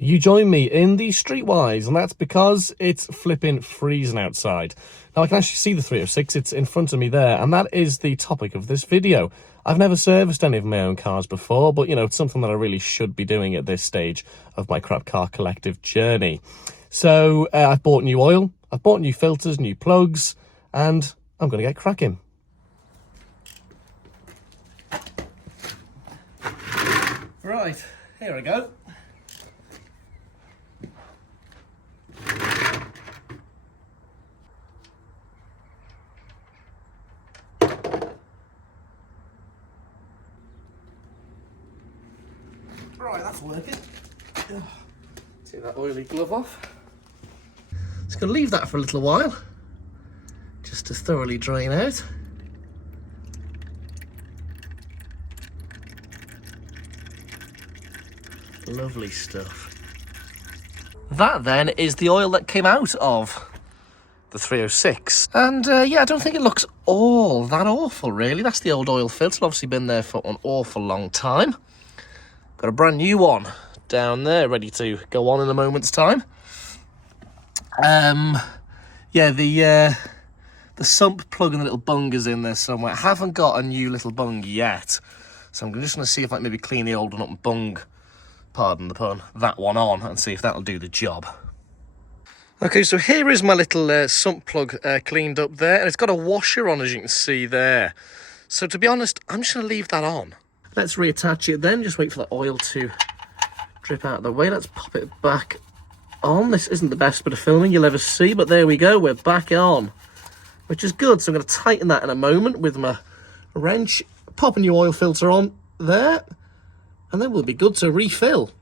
you join me in the Streetwise, and that's because it's flipping freezing outside. Now I can actually see the 306, it's in front of me there, and that is the topic of this video. I've never serviced any of my own cars before, but you know, it's something that I really should be doing at this stage of my crap car collective journey. So I've bought new oil, I've bought new filters, new plugs, and I'm going to get cracking. Right, here I go. Right, that's working. Take that oily glove off. Just going to leave that for a little while, just to thoroughly drain out. Lovely stuff. That then is the oil that came out of the 306. And yeah, I don't think it looks all that awful, really. That's the old oil filter, obviously been there for an awful long time. Got a brand new one down there, ready to go on in a moment's time. Yeah, the sump plug and the little bung is in there somewhere. I haven't got a new little bung yet, so I'm just going to see if I can maybe clean the old one up and bung, pardon the pun, that one on and see if that'll do the job. Okay, so here is my little sump plug cleaned up there, and it's got a washer on, as you can see there. So to be honest, I'm just going to leave that on. Let's reattach it then, just wait for the oil to drip out of the way. Let's pop it back on. This isn't the best bit of filming you'll ever see, but there we go, we're back on, which is good. So I'm going to tighten that in a moment with my wrench, pop a new oil filter on there, and then we'll be good to refill.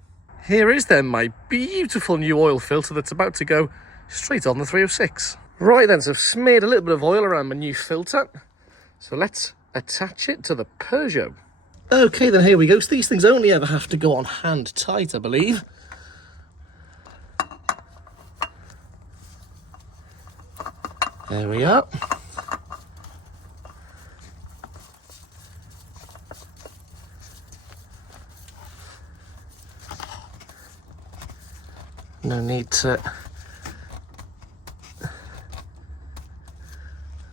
Here is then my beautiful new oil filter that's about to go straight on the 306. Right then, so I've smeared a little bit of oil around my new filter, so let's attach it to the Peugeot. Okay, then here we go. So these things only ever have to go on hand tight, I believe. There we are. No need to...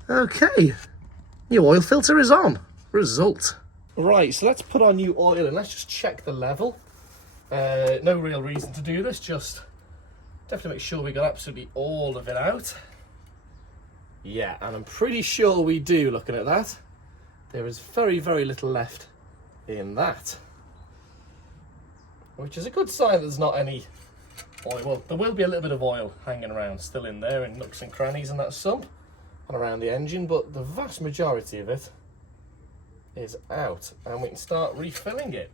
Okay, new oil filter is on. Result. Right, so let's put our new oil and let's just check the level. No real reason to do this, just definitely make sure we got absolutely all of it out. Yeah, and I'm pretty sure we do, looking at that. There is very, very little left in that, which is a good sign that there's not any oil. Well, there will be a little bit of oil hanging around still in there in nooks and crannies in that sump and around the engine, but the vast majority of it is out, and we can start refilling it.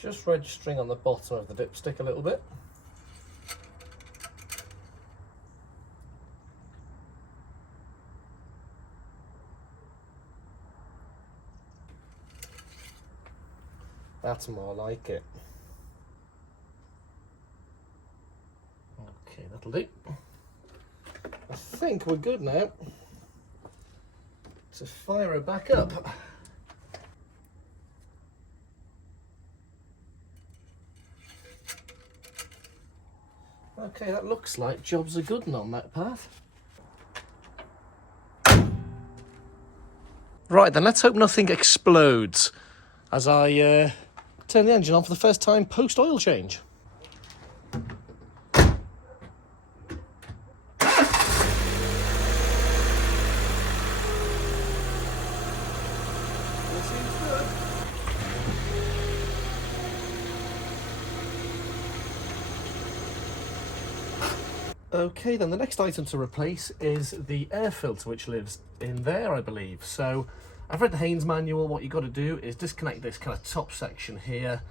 Just registering on the bottom of the dipstick a little bit. That's more like it. Okay, that'll do. I think we're good now to fire her back up. Okay, that looks like jobs are good on that path. Right then, let's hope nothing explodes as I turn the engine on for the first time post oil change. Okay, then the next item to replace is the air filter, which lives in there, I believe. So I've read the Haynes manual. What you've got to do is disconnect this kind of top section here,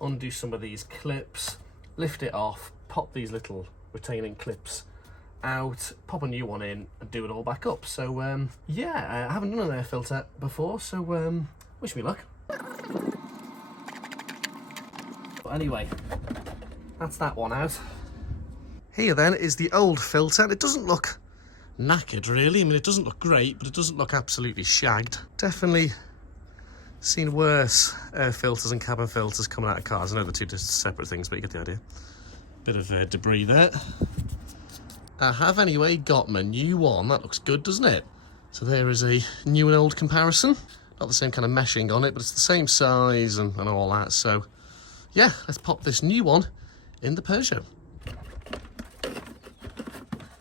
undo some of these clips, lift it off, pop these little retaining clips out, pop a new one in, and do it all back up. So yeah, I haven't done an air filter before, so wish me luck. But anyway, that's that one out. Here then is the old filter, and it doesn't look knackered really. I mean, it doesn't look great, but it doesn't look absolutely shagged. Definitely seen worse air filters and cabin filters coming out of cars. I know they're two separate things, but you get the idea. Bit of debris there. I have anyway got my new one. That looks good, doesn't it? So there is a new and old comparison. Not the same kind of meshing on it, but it's the same size and all that. So yeah, let's pop this new one in the Peugeot.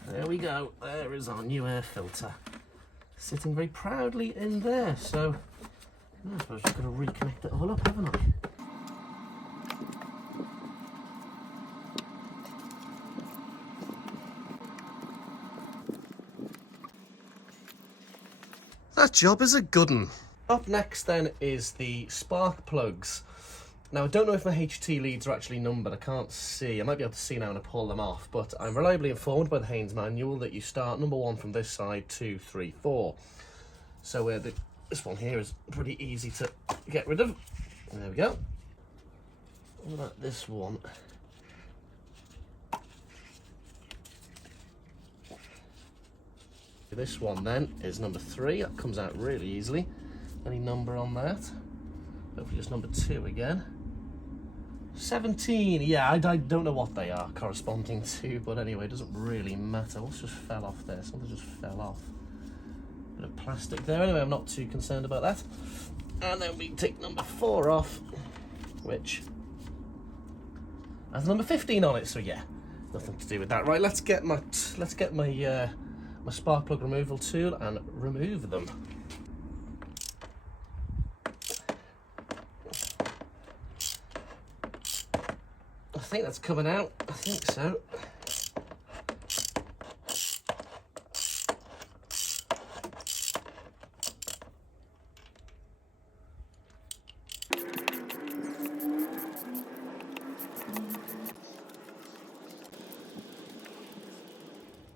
There we go. There is our new air filter, sitting very proudly in there. So I suppose I've got to reconnect it all up, haven't I? That job is a good one. Up next then is the spark plugs. Now I don't know if my HT leads are actually numbered, I can't see. I might be able to see now when I pull them off, but I'm reliably informed by the Haynes manual that you start number 1 from this side, 2, 3, 4. So this one here is pretty easy to get rid of. There we go. What about this one? This one then is number 3. That comes out really easily. Any number on that? Hopefully just number 2 again. 17. Yeah, I don't know what they are corresponding to, but anyway, it doesn't really matter. What's just fell off there? Something just fell off. Bit of plastic there. Anyway, I'm not too concerned about that. And then we take number 4 off, which has number 15 on it. So yeah, nothing to do with that. Right, let's get my my spark plug removal tool and remove them. I think that's coming out. I think so.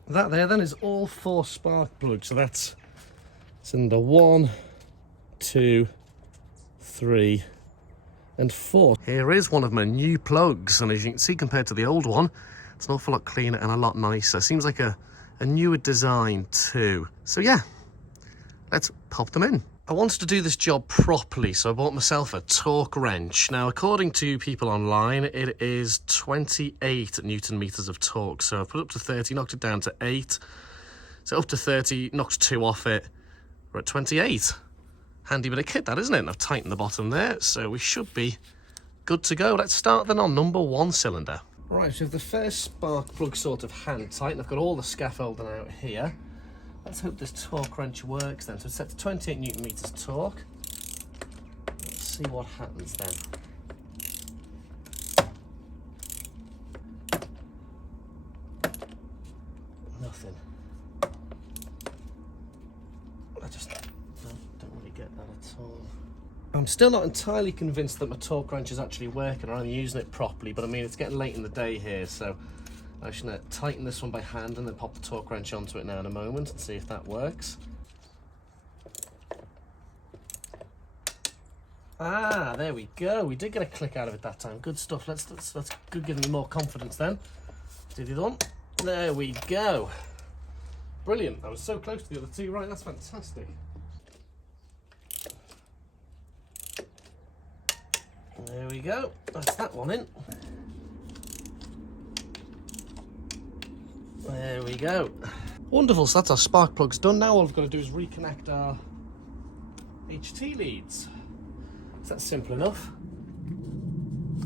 That there then is all 4 spark plugs. So that's cylinder 1, 2, 3 and 4. Here is one of my new plugs, and as you can see, compared to the old one, it's an awful lot cleaner and a lot nicer. Seems like a newer design too. So yeah, let's pop them in. I wanted to do this job properly, so I bought myself a torque wrench. Now, according to people online, it is 28 Newton meters of torque. So I've put it up to 30, knocked it down to 8. So up to 30, knocked 2 off it. We're at 28. Handy bit of kit, that, isn't it? And I've tightened the bottom there, so we should be good to go. Let's start then on number 1 cylinder. Right, so the first spark plug sort of hand tight, and I've got all the scaffolding out here. Let's hope this torque wrench works then. So it's set to 28 Newton meters torque. Let's see what happens then. Nothing. I just don't really get that at all. I'm still not entirely convinced that my torque wrench is actually working or I'm using it properly, but I mean, it's getting late in the day here, so I'm just going to tighten this one by hand and then pop the torque wrench onto it now in a moment and see if that works. Ah, there we go. We did get a click out of it that time. Good stuff. That's good, giving me more confidence then. Did it on. There we go. Brilliant. I was so close to the other 2. Right, that's fantastic. There we go. That's that one in. There we go. Wonderful, so that's our spark plugs done. Now all I've got to do is reconnect our HT leads. So that's simple enough.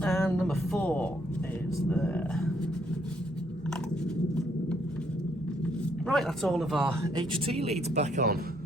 And number 4 is there. Right, that's all of our HT leads back on.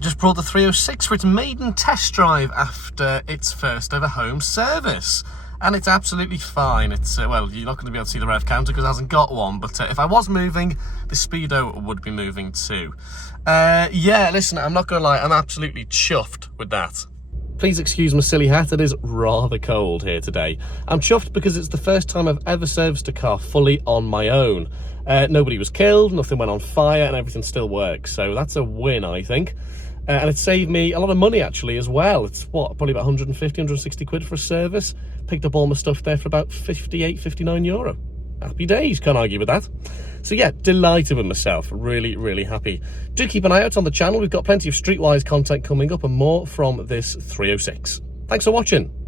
Just brought the 306 for its maiden test drive after its first ever home service, and it's absolutely fine. It's well, you're not going to be able to see the rev counter because it hasn't got one, but if I was moving, the speedo would be moving too. Yeah, listen, I'm not going to lie, I'm absolutely chuffed with that. Please excuse my silly hat, it is rather cold here today. I'm chuffed because it's the first time I've ever serviced a car fully on my own. Nobody was killed, nothing went on fire, and everything still works. So that's a win, I think. And it saved me a lot of money, actually, as well. It's, what, probably about 150, 160 quid for a service. Picked up all my stuff there for about 58, 59 euro. Happy days, can't argue with that. So yeah, delighted with myself, really, really happy. Do keep an eye out on the channel. We've got plenty of Streetwise content coming up and more from this 306. Thanks for watching.